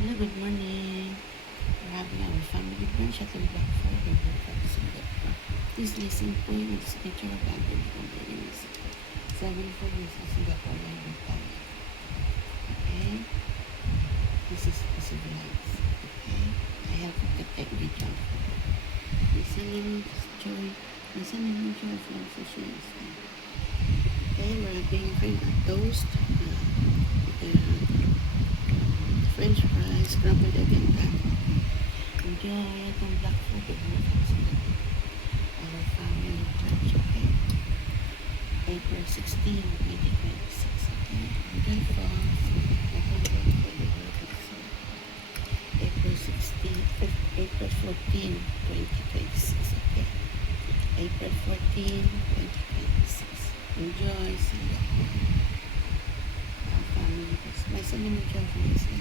Hello, good morning. We're having our family brunch at the Blackford and breakfast in the Disney Point with signature of London companies. 7 for Mrs. Singapore and Italy. Okay? This is Pacific Lights. Okay? I have to take video. Listening joy. Listening joy from sessions. Okay, we're having toast. French fries, scrambled egg and ham. Enjoy itong black food and our family lunch, okay? April 16, 2026, okay? Enjoy folks. April 16, April 14, 2026, okay? April 14, 2026. Enjoy, see you. Our family, my son and my girlfriend is here.